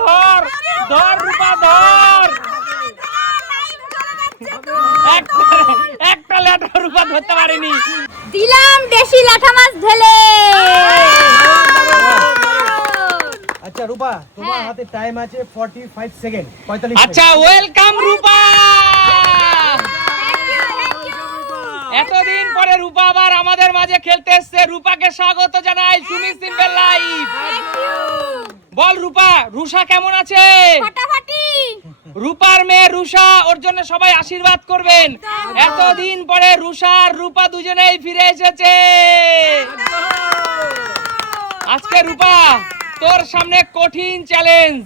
ধর ধর রূপা ধর। একটা ল্যাটা রূপা ধরতে পারিনি। দিলাম দেশি ল্যাঠা মাছ ঢেলে। আচ্ছা রূপা, তোমার হাতে টাইম আছে 45 সেকেন্ড, 45 আচ্ছা ওয়েলকাম রূপা। এতদিন পরে রূপা আবার আমাদের মাঝে খেলতে এসেছে। রূপাকে স্বাগত জানাই সুমি সিম্পল লাইফ। বল রূপা, রুষা কেমন আছে? ফাটাফাটি। রূপার মেয়ে রুষা, ওর জন্য সবাই আশীর্বাদ করবেন। এতদিন পরে রুষা আর রূপা দুজনেই ফিরে এসেছে। আজকে রূপা তোর সামনে কঠিন চ্যালেঞ্জ।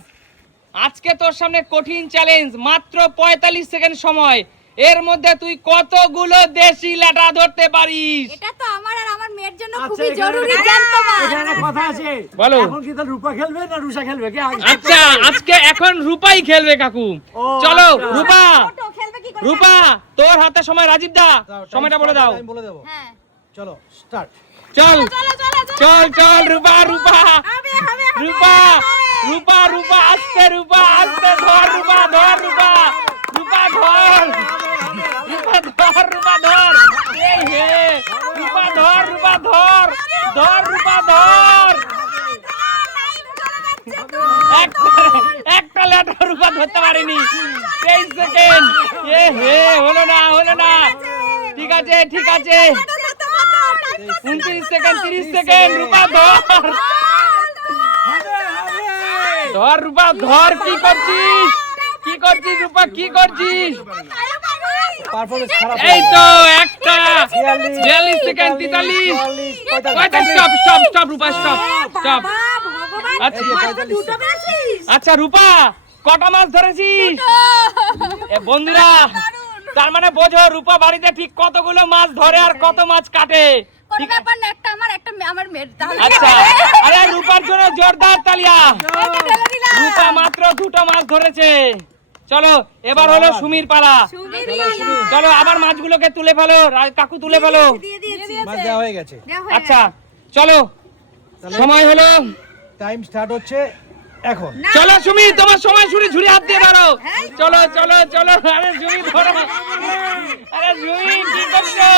আজকে তোর সামনে কঠিন চ্যালেঞ্জ। মাত্র 45 সেকেন্ড সময়। এর মধ্যে তুই কতগুলো দেশি ল্যাটা ধরতে পারিস? এটা তো আমার আর আমার মেয়ের জন্য খুবই জরুরি জানতো মা। এখানে কথা আছে। বলো। এখন কি তাহলে রূপা খেলবে না রুষা খেলবে? কে আগে? আচ্ছা আজকে এখন রূপাই খেলবে কাকু। চলো আচ্ছা। রূপা, ছোট খেলবে কি করে? রূপা তোর হাতে সময়। রাজীব দা সময়টা বলে দাও। আমি বলে দেবো। হ্যাঁ। চলো স্টার্ট। চল চলো চলো চল চল রূপা রূপা হবে হবে রূপা রূপা রূপা আস্তে রূপা আস্তে ধর রূপা ধর রূপা রূপা ধর রূপা ধর রূপা ধর। এই হে রূপা ধর রূপা ধর ধর রূপা ধর। একটা ল্যাটা রূপা ধরতে পারিনি। 23 সেকেন্ড। এ হে হলো না হলো না। ঠিক আছে ঠিক আছে। 29 সেকেন্ড 30 সেকেন্ড। রূপা ধর ধর রূপা ধর। কি করছিস কি করছিস রূপা কি করছিস? পারফরম্যান্স খারাপ। এই তো একটা 42 সেকেন্ড 43 45। স্টপ স্টপ স্টপ রূপা স্টপ স্টপ। আচ্ছা আচ্ছা রূপা কটা মাছ ধরেছিস? এ বন্ধুরা তার মানে বোঝো রূপা বাড়িতে ঠিক কতগুলো মাছ ধরে আর কত মাছ কাটে। কোন ব্যাপার না, একটা আমার একটা আমার মেয়ের। তাহলে আচ্ছা আরে রূপার জন্য জোরদার তালিয়া। ঢেলে দিলাম। রূপা মাত্র 2টো মাছ ধরেছে। চলো এবার হলো সুমির পালা। চলো আবার মাছগুলোকে তুলে ফেলো। কাকু তুলে ফেলো। দিয়ে দিয়েছি। মাছ দেওয়া হয়ে গেছে। আচ্ছা চলো সময় হলো। টাইম স্টার্ট হচ্ছে এখন। চলো সুমি তোমার সময় শুরু। ঝুড়ি হাত দিয়ে ধরো। চলো চলো চলো। আরে সুমি ধরো। আরে সুমি কি করছো?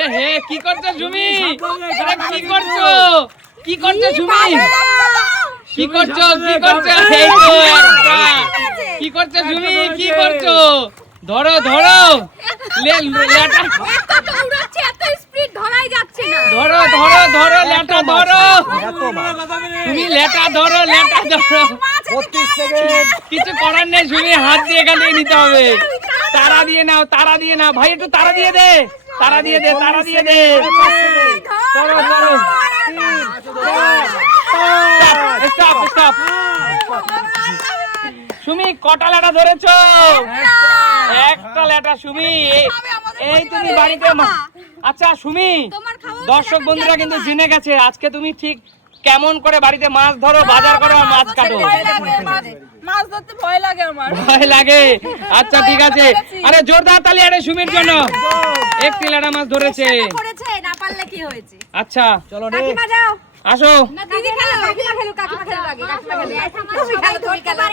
এ হে কি করছো সুমি? আরে কি করছো কি করছো সুমি? কি করছো কি করছো? এই তো একটা। কি করছো সুমি কি করছো? ধরো ধরো ল্যাটা এত দৌড়াচ্ছে, এত স্পিড ধরাই যাচ্ছে না। ধরো ধরো ধরো ল্যাটা ধরো। এত মাছ। তুমি ল্যাটা ধরো ল্যাটা ধরো। 32 সেকেন্ড। কিছু করার নেই সুমি, হাত দিয়ে এখান থেকে নিতে হবে। তারা দিয়ে নাও তারা দিয়ে নাও। ভাই একটু তারা দিয়ে দে তারা দিয়ে দে তারা দিয়ে দে। চলো চলো স্টপ স্টপ। সুমি কটা ল্যাটা ধরেছো? একটা ল্যাটা সুমি। এই তুমি বাড়িতে আচ্ছা সুমি দর্শক বন্ধুরা কিন্তু জেনে গেছে আজকে তুমি ঠিক কেমন করে বাড়িতে মাছ ধরো, বাজার করো আর মাছ কাটো। মাছ ধরতে ভয় লাগে আমার। ভয় লাগে? আচ্ছা ঠিক আছে। আরে জোরদার তালি আরে সুমির জন্য। একটি ল্যাটা মাছ ধরেছে। করেছে না পারলে কি হয়েছে? আচ্ছা চলো রে। কাকিমা যাও। আসো। না দিদি খেলো, কাকিমা খেলো, কাকিমা খেলো আগে, কাকিমা খেলো। তুমি খেলো, তুমি খেলো।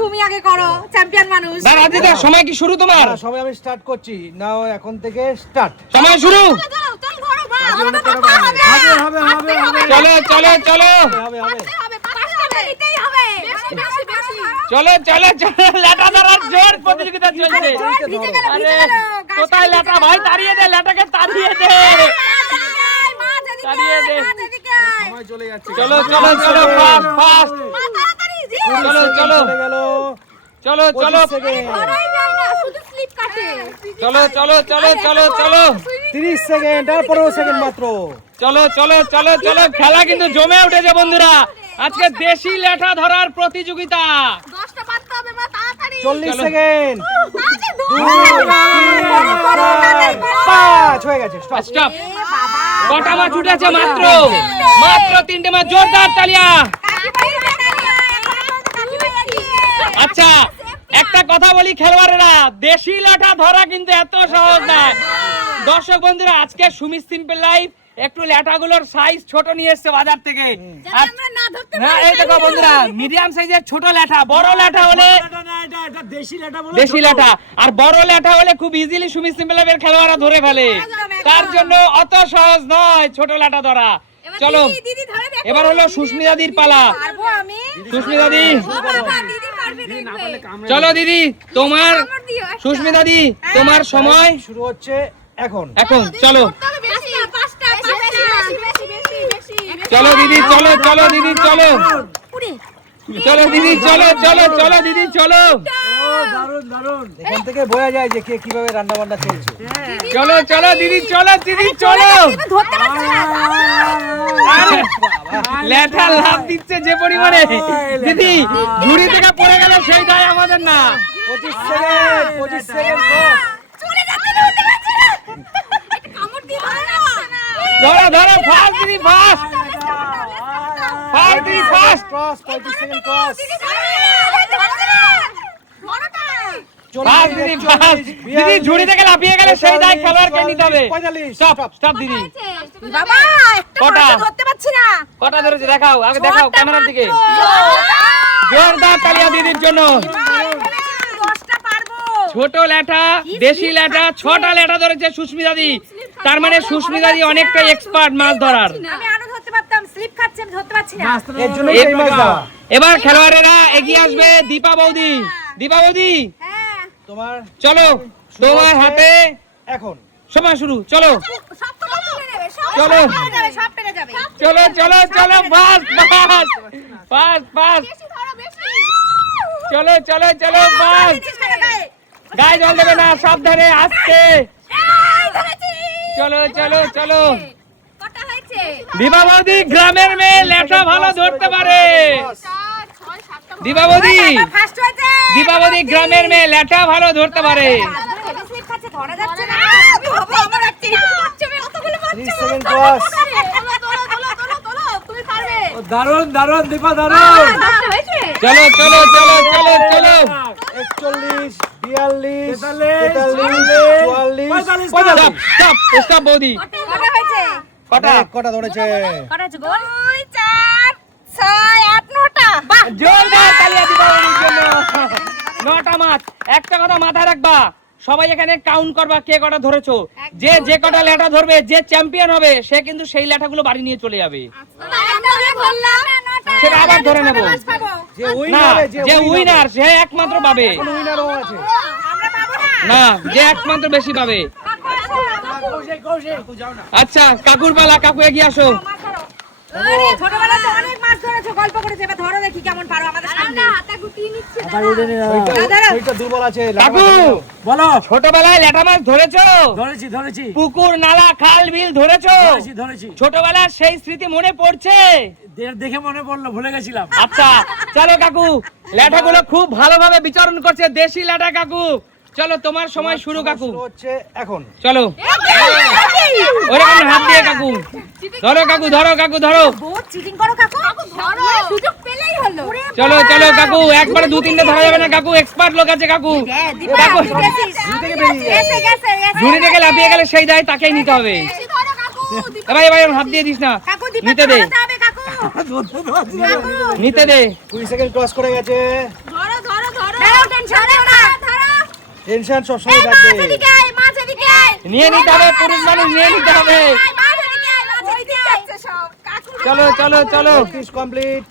তুমি আগে করো, চ্যাম্পিয়ন মানুষ। দাঁড়া দিদা সময় কি শুরু তোমার? হ্যাঁ, সবাই আমি স্টার্ট করছি। নাও এখন থেকে স্টার্ট। সময় শুরু। চলো, চল ধরো মা। আমাকে হবে হবে হবে হবে চলো চলো চলো হবে হবে। হবে, পাঁচটা নিতেই হবে। বেশি বেশি বেশি। চলো চলো চলো। ল্যাটা ধরার জোর প্রতিযোগিতা চলছে। ভিজে গেল, আরে ভিজে গেল। কোথায় ল্যাটা? ভাই তাড়িয়ে দে ল্যাটাকে, তাড়িয়ে দে। তাড়িয়ে দে। সময় চলে যাচ্ছে। চলো চলো চলো ফাস্ট ফাস্ট। চলো চলো চলে গেল। চলো চলো 25 সেকেন্ড। চলো চলো চলো চলো চলো 30 সেকেন্ড আর 15 সেকেন্ড মাত্র। চলো চলো চলো চলো। খেলা কিন্তু জমে উঠেছে বন্ধুরা। আজকে দেশি ল্যাটা ধরার প্রতিযোগিতা। 40 সেকেন্ড। 5 হয়ে গেছে। স্টপ। স্টপ। কটা মাছ উঠেছে? মাত্র মাত্র 3টে মাছ। জোরদার তালিয়া। আচ্ছা একটা কথা বলি খেলোয়াড়েরা, দেশি ল্যাটা ধরা কিন্তু এত সহজ নয়। দর্শক বন্ধুরা আজকে সুমি সিম্পল লাইফ একটু ল্যাটাগুলোর সাইজ ছোট নিয়ে এসেছে বাজার থেকে। আর আমরা না ধরতে হ্যাঁ এই দেখো বন্ধুরা, মিডিয়াম সাইজের ছোট ল্যাটা, বড় ল্যাটা হলে এটা দেশি ল্যাটা বলে দেশি ল্যাটা, আর বড় ল্যাটা হলে খুব ইজিলি সুমি সিম্পলের খেলোয়াড়রা ধরে ফেলে। তার জন্য অত সহজ নয় ছোট ল্যাটা ধরা। চলো দিদি ধরে দেখো। এবার হলো সুস্মিতাদির পালা। পারবো আমি? সুস্মিতাদি ও বাবা, দিদি পারবে দেখবে। চলো দিদি, তোমার কামড় দিও একটা। সুস্মিতাদি তোমার সময় শুরু হচ্ছে এখন। এখন। চলো বেশি, পাঁচটা, বেশি। চলো দিদি, চলো চলো দিদি, চলো পুরে। চলো দিদি, চলো চলো চলো দিদি, চলো দারুন দারুন, এখান থেকে বোঝা যায় যে কে কিভাবে রান্না বান্না চলছে। চলো চলো দিদি, চলো দিদি, চলো। এবার ধরতে পারছি না। আরে, ল্যাঠা লাফ দিচ্ছে যে পরিমাণে, দিদি ঝুড়ি থেকে পড়ে গেল সেই দায় আমাদের না। 25 সেকেন্ড, 25 সেকেন্ড ক্রস। চলে যাচ্ছে, ধরতে পারছি না। একটা কামড় দিয়ে ধরে রাখছে না। ধরো ধরো, ফাস্ট দিদি, ফাস্ট ফাস্ট দিদি, ফাস্ট। Cross, 35 second cross. দিদি ধরে না, ধরছে না। ধরোটা। ফাস্ট দিদি, ফাস্ট দিদি, ঝুড়ি থেকে লাফিয়ে গেলে সেই দায় খেলোয়াড়কে নিতে হবে। 45, স্টপ স্টপ দিদি। বাবা, একটা কটা? মাত্র ধরতে পারছি না। কটা ধরেছে দেখাও, আগে দেখাও ছটা ক্যামেরার দিকে। মাত্র। জোরদার তালিয়া দিদির জন্য। দশটা পারবো। ছোট ল্যাটা, দেশি ল্যাটা, 6টা ল্যাটা ধরেছে সুস্মিতাদি। তার মানে সুস্মিতাদি অনেকটা এক্সপার্ট মাছ ধরার। আমি আরো ধরতে পারতাম, স্লিপ খাচ্ছে, আমি ধরতে পারছি না। এর জন্য এই মাছ দেওয়া। এবার খেলোয়াড়েরা এগিয়ে আসবে। দীপা বৌদি, দীপা বৌদি হ্যাঁ, তোমার চলো, তোমার হাতে এখন। সময় শুরু। চলো সব তো তুলে নেবে, সব চলো। পেরে যাবে, সব পেরে যাবে। চলো চলো চলো, ফাস্ট ফাস্ট ফাস্ট ফাস্ট, বেশি ধরো, বেশি। চলো চলো চলো, ফাস্ট। বেশি মেরে দেয়। গায়ে জল দেবে না, সাবধানে আসতে। এই, ধরেছি। চলো চলো চলো। কটা হয়েছে? দীপা বৌদি গ্রামের মেয়ে, ল্যাটা ভালো ধরতে পারে। দীপা বৌদি, বাবা ফার্স্ট হয়েছে। দীপা বৌদি গ্রামের মেয়ে, ল্যাটা ভালো ধরতে পারে। হেভি স্লিপ খাচ্ছে, ধরা যাচ্ছে না। আমি হবো, আমার একটা বাচ্চা মেয়ে, অতগুলো 30 সেকেন্ড ক্রস। তুমি পারবে। দারুন দারুন দীপা, দারুন। দশটা হয়েছে? চলো চলো চলো চলো চলো। 41, 42, 43, 44, স্টপ স্টপ স্টপ বৌদি। কটা হয়েছে? কটা? কটা ধরেছে? কটা হয়েছে বল? 2, 4, 6, 8, 9টা। বাহ, জোরদার তালিয়া দীপা বৌদির জন্য। 9টা মাছ। একটা কথা মাথায় রাখবা, সবাই এখানে কাউন্ট করবা কে কটা ধরেছো। যে যে কটা ল্যাটা ধরবে, যে চ্যাম্পিয়ন হবে, সে কিন্তু সেই ল্যাটাগুলো বাড়ি নিয়ে চলে যাবে। আমরা বললাম 9টা। সেটা আবার ধরে নেবো। যে না, উইনার, যে উইনার সে একমাত্র পাবে। উইনারও আছে। আমরা পাবো না। না, যে একমাত্র বেশি পাবে। আচ্ছা কাকুর পালা, কাকু এগিয়ে আসো। আরে ছোটবেলায় তো অনেক মাছ ধরেছো, গল্প করেছে, এবার ধরো দেখি কেমন পারো আমাদের সামনে। হাতা গুটিয়ে নিচ্ছে। ওইটা দুর্বল আছে। কাকু বলো। ছোটবেলায় ল্যাটা মাছ ধরেছো? ধরেছি পুকুর, নালা, খাল, বিল ধরেছো? ধরেছি। ছোটবেলার সেই স্মৃতি মনে পড়ছে? দেখে মনে পড়লো, ভুলে গেছিলাম। আচ্ছা চলো কাকু, ল্যাটাগুলো খুব ভালোভাবে বিচরণ করছে, দেশি ল্যাটা। কাকু চলো, তোমার সময় শুরু কাকু। শুরু হচ্ছে এখন। চলো ওরকম হাত দিয়ে কাকু ধরো, কাকু ধরো, কাকু ধরো। বহুত চিটিং করো কাকু। ধরো, সুযোগ পেলেই হলো। চলো চলো কাকু, একবারে 2-3টে ধরা যাবে না কাকু, এক্সপার্ট লোক আছে কাকু। দীপা, কাকু তুই গেছিস। গেছে, গেছে, গেছে। ঝুড়ি থেকে লাফিয়ে গেলে সেই দায় তাকেই নিতে হবে। বেশি ধরো কাকু। এবার এবার হাত দিয়ে দিস না, কাকু দীপা নিতে দে, ধরাতে হবে কাকু। কাকু, নিতে দে। 20 সেকেন্ড ক্রস করে গেছে। ধরো, ধরো, ধরো। দাঁড়াও, টেনশন নিও না। ধরো। টেনশন সবসময় এই মাছ থাকবে। এদিকে আয়, মাছ এদিকে আয়। নিয়ে নিতে হবে, পুরুষ মানুষ নিয়ে নিতে হবে। মাছ এদিকে আয়, মাছ এদিকে আয়। কাকু, চলো চলো চলো। 30 কমপ্লিট।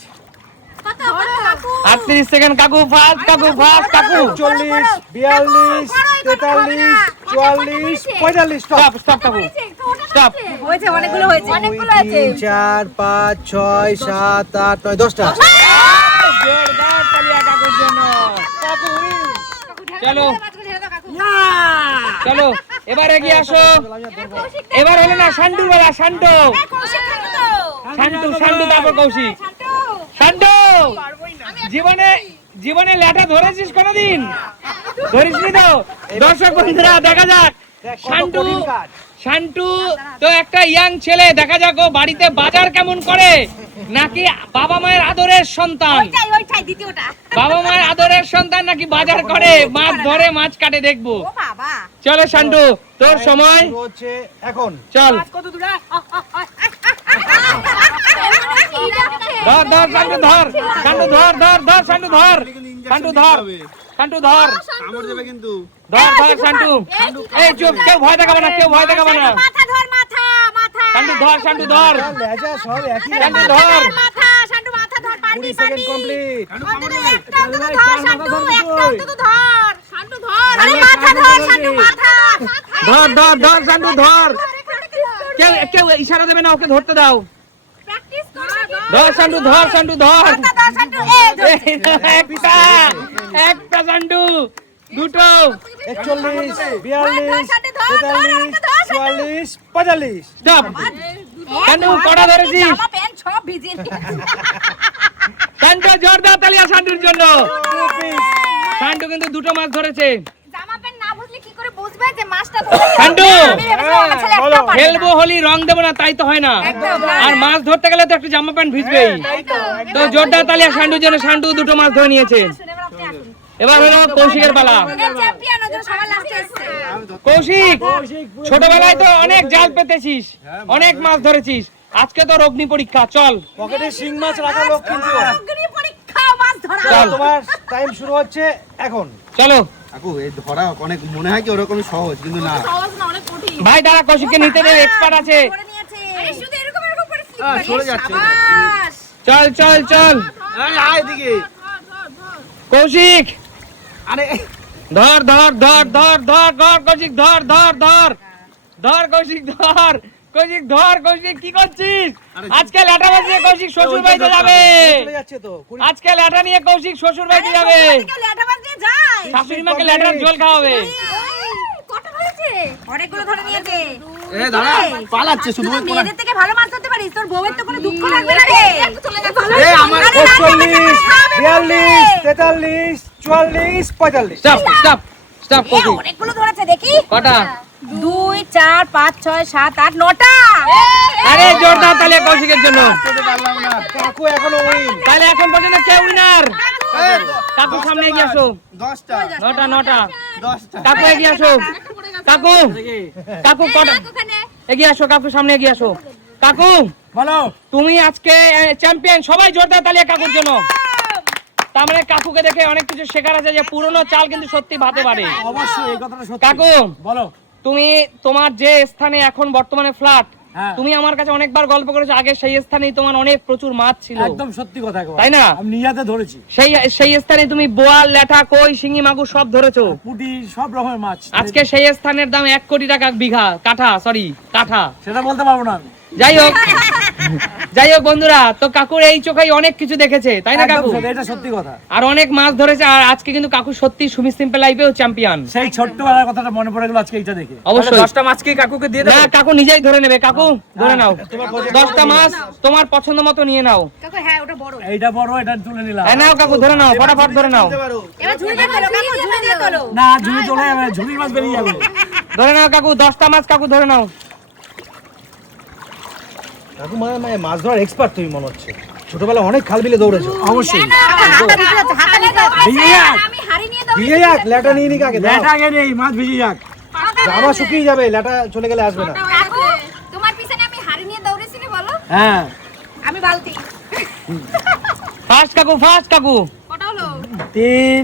কত, কত, কাকু? 38 সেকেন্ড কাকু, ফাস্ট কাকু, ফাস্ট কাকু। 40, 42, 43, 44, 45। স্টপ স্টপ কাকু, স্টপ। হয়েছে, অনেকগুলো হয়েছে। অনেকগুলো 3, 4, 5, 6, 7, 8, 9, 10টা। জোরদার তালিয়া কাকুর জন্য। চলো চলো, এবার এগিয়ে আসো। এবার হলো না শান্টু বেলা, শান্টু শান্টু শান্টু, তারপর কৌশিক। শান্টু, জীবনে জীবনে ল্যাটা ধরেছিস কোনোদিন? ধরিসনি তো? দর্শক বন্ধুরা দেখা যাক শান্টু, শান্টু তো একটা ইয়াং ছেলে, দেখা যাক ও বাড়িতে বাজার কেমন করে। নাকি বাবা মায়ের আদরের সন্তান? ওইটাই দ্বিতীয়টা। বাবা মায়ের আদরের সন্তান নাকি বাজার করে মাছ ধরে মাছ কাটে দেখবো। ও বাবা। চলো শান্টু, তোর সময় শুরু হচ্ছে এখন। চল। কত দূরে? ধর ধর শান্টু ধর, শান্টু ধর ধর ধর শান্টু ধর, শান্টু ধর, শান্টু ধর, কামড় দেবে কিন্তু। ধর ধর শান্টু। এই চুপ, কেউ ভয় দেখাবে না, কেউ ভয় দেখাবে না। মাথা ধর, মাথা মাথা। শান্টু ধর, শান্টু ধর, লেজা সব একই শান্টু রকম। ধর। মাথা, শান্টু মাথা ধর, 20 পারবি সেকেন্ড পারবি। কমপ্লিট। একটা অন্তত ধর, শান্টু, একটা অন্তত ধর। শান্টু ধর। আরে মাথা ধর, শান্টু মাথা। ধর ধর ধর শান্টু ধর। কেউ কেউ ইশারা দেবে না, ওকে ধরতে দাও। প্র্যাকটিস করো। ধর শান্টু ধর, শান্টু ধর। মাথা ধর, শান্টু। এই ধর। এই একটা, একটা শান্টু, দুটো। 41 42 43 44 45। স্টপ। শান্টু কটা ধরেছিস? জামা প্যান্ট সব ভিজিয়ে নিয়েছে। শান্টু জোরদার তালিয়া শান্টুর জন্য। শান্টু কিন্তু দুটো মাছ ধরেছে। জামা প্যান্ট না বুঝলে কি করে বুঝবে যে মাছটা ধরেছে? শান্টু। আমি ভেবেছিলাম আমার ছেলে একটা পারে না। খেলবো হোলি, রং দেবো না, তাই তো হয় না। একদম না। আর মাছ ধরতে গেলে তো একটু জামা প্যান্ট ভিজবেই। তো জোরদার তালিয়া শান্টুর জন্য। শান্টু দুটো মাছ ধরে নিয়েছে। শুনে এবার আপনি আসুন। এবার হলো কৌশিকের পালা। এই চ্যাম্পিয়ন ওদের সবার লাস্টে এসেছে। কৌশিক, ছোটবেলায় তো অনেক জাল পেতেছিস, অনেক মাছ ধরেছিস, আজকে তো অগ্নি পরীক্ষা। চল। পকেটে শিং মাছ রাখা লোক কিন্তু। অগ্নি পরীক্ষা মাছ ধরা। চল। তোমার টাইম শুরু হচ্ছে এখন। চলো কাকু এই ধরা অনেক মনে হয় কি ওরকমই সহজ কিন্তু না। সহজ না, অনেক কঠিন। ভাই, দাঁড়া, কৌশিককে নিতে দে, এক্সপার্ট আছে। ধরে নিয়েছে। এই শুধু এরকম এরকম করে ফিট আহ, করে। সরে যাচ্ছে। শাবাশ। চল চল চল। আরে আয় এদিকে। কৌশিক আরে ধর ধর ধর ধর ধর ধর কৌশিক ধর ধর ধর ধর কৌশিক ধর, কৌশিক ধর। কৌশিক কি করছিস? আজকে ল্যাটা মাছ নিয়ে কৌশিক শ্বশুর বাড়িতে যাবে। চলে যাচ্ছে তো। আজকে ল্যাটা নিয়ে কৌশিক শ্বশুর বাড়িতে যাবে। কেউ ল্যাটা মাছ দিয়ে যায়? শাশুড়ি মাকে ল্যাটার জল খাওয়াবে। কটা হয়েছে? অনেকগুলো ধরে নিয়েছে। এ দাঁড়া পালাচ্ছে শুধু। তুই তো মেয়েদের থেকে ভালো মাছ ধরতে পারিস, তোর বউয়ের তো কোনো দুঃখ লাগবে না রে। এ আমার 45 42 43 44 45। স্টপ স্টপ স্টপ এ, কৌশিক। অনেকগুলো ধরেছে দেখি। কটা? 2 4 5 6 7 8 9টা। আরে জোরদার তালে কৌশিকের জন্য। পারলাম না। কাকু এখনো উইন। তাহলে এখন পর্যন্ত কে উইনার? কাকু সামনে এগিয়ে আসো। 10টা নটা নটা। 10টা। কাকু এগিয়ে আসো। কাকু, কাকু কটা? এগিয়ে আসো কাকু, সামনে এগিয়ে আসো। কাকু, বলো। তুমি আজকে চ্যাম্পিয়ন। সবাই জোরদার তালিয়া কাকুর জন্য। তার মানে কাকুকে দেখে অনেক কিছু শেখার আছে, যে পুরনো চাল কিন্তু সত্যি ভাতে পারে। অবশ্যই এই কথাটা সত্যি। কাকু, বলো। তুমি তোমার যে স্থানে এখন বর্তমানে ফ্ল্যাট, হ্যাঁ। তুমি আমার কাছে অনেকবার গল্প করেছো, আগে সেই স্থানেই তোমার অনেক প্রচুর মাছ ছিল, একদম সত্যি কথা একেবারে। তাই না? আমি নিয়াতে ধরেছি। সেই সেই স্থানে তুমি বোয়াল, ল্যাঠা, কই, শিঙি, মাগুর সব ধরেছো। পুঁটি সব রকমের মাছ। আজকে সেই স্থানের দাম 1 কোটি টাকা বিঘা, কাঠা, সরি কাঠা। সেটা বলতে পারবো না আমি। যাই হোক, যাই হোক বন্ধুরা, তো কাকুর এই চোখেই অনেক কিছু দেখেছে, তাই না একদম কাকু? সত্যি, এটা সত্যি কথা। আর অনেক মাছ ধরেছে। আর আজকে কিন্তু কাকু সত্যি সুমি সিম্পল লাইফেও চ্যাম্পিয়ন। সেই ছোট্টবেলার কথাটা মনে পড়ে গেল আজকে এইটা দেখে। অবশ্যই। 10টা মাছ কি কাকুকে দিয়ে না, দেবো? কাকু নিজেই ধরে নেবে। কাকু ধরে নাও, 10টা মাছ তোমার পছন্দ মতো নিয়ে নাও। কাকু হ্যাঁ ওটা বড়। এইটা বড়, এটা তুলে নিলাম। হ্যাঁ, নাও কাকু, ধরে নাও, ফটাফট ধরে নাও। দিতে পারো। এবার ঝুড়ি দিয়ে তোলো কাকু, ঝুড়ি দিয়ে তোলো। না, ঝুড়ি তোলা যাবে না, ঝুড়ির মাছ বেরিয়ে যাবে। ধরে নাও কাকু, 10টা মাছ কাকু ধরে নাও। কাকু মানে মাছ ধরার এক্সপার্ট তুমি মনে হচ্ছে। ছোটবেলায় অনেক খাল বিলে দৌড়েছো। অবশ্যই। হাতা দিতে যাচ্ছে, হাতা নিয়ে যাচ্ছে। ভিজে যাক। আমি হাড়ি নিয়ে দৌড়ে। দিয়ে যাক, ল্যাটা নিয়ে নিক আগে। দাও। ল্যাটা আগে নেই, মাছ ভিজে যাক। জামা শুকিয়ে যাবে, ল্যাটা চলে গেলে আসবে না। কাকু তোমার পিছনে আমি হাড়ি নিয়ে দৌড়েছি না বলো? হ্যাঁ। আমি বালতি। ফাস্ট কাকু, ফাস্ট কাকু। কটা হলো? 3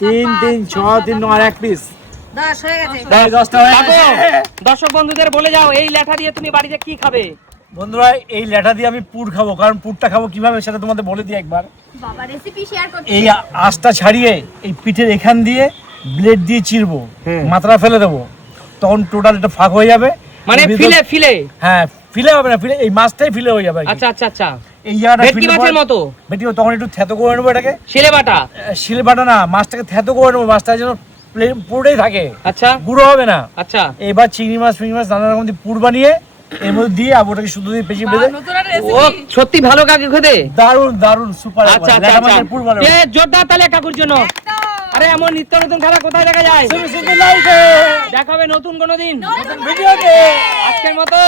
3 3 6 3 9 আর 1 পিস। 10 হয়ে গেছে। 10টা হয়ে কাকু, গেছে। দর্শক বন্ধুদের বলে যাও, এই ল্যাঠা দিয়ে তুমি বাড়িতে কি খাবে? বন্ধুরা, এই ল্যাটা দিয়ে আমি পুর খাবো। কারণ পুরটা খাবো কিভাবে সেটা তোমাদের বলে দিই একবার। বাবা রেসিপি শেয়ার করতে। এই আঁশটা ছাড়িয়ে এই পিঠের এখান দিয়ে ব্লেড দিয়ে চিরবো, মাথাটা ফেলে দেবো, তখন টোটাল এটা ফাঁক হয়ে যাবে। মানে ফিলে ফিলে? হ্যাঁ, ফিলে হবে না, ফিলে এই মাছটাই ফিলে হয়ে যাবে আর কি। আচ্ছা আচ্ছা আচ্ছা। এই জায়গাটা ভেটকি মাছের মতো? ভেটকি তখন একটু থেতো করে নেবো এটাকে। শিলে বাটা? শিলে বাটা না, মাছটাকে থেতো করে নেবো, মাছটা যেন পুরোটাই থাকে, আচ্ছা গুঁড়ো হবে না। আচ্ছা। এবার চিংড়ি মাছ ফিংড়ি মাছ নানা রকম দিয়ে পুর বানিয়ে এর মধ্যে দিয়ে আবার ওটাকে শুধু দিয়ে পেঁচিয়ে বেঁধে। নতুন একটা ও রেসিপি। সত্যি ভালো কাকু খেতে। দারুণ দারুণ সুপার। আচ্ছা আচ্ছা আচ্ছা। এ জোরদার তালে কাকুর জন্য। আরে এমন নিত্য নতুন খেলা কোথায় দেখা যায়? দেখা হবে নতুন কোনো দিন। ভিডিওতে আজকের মতো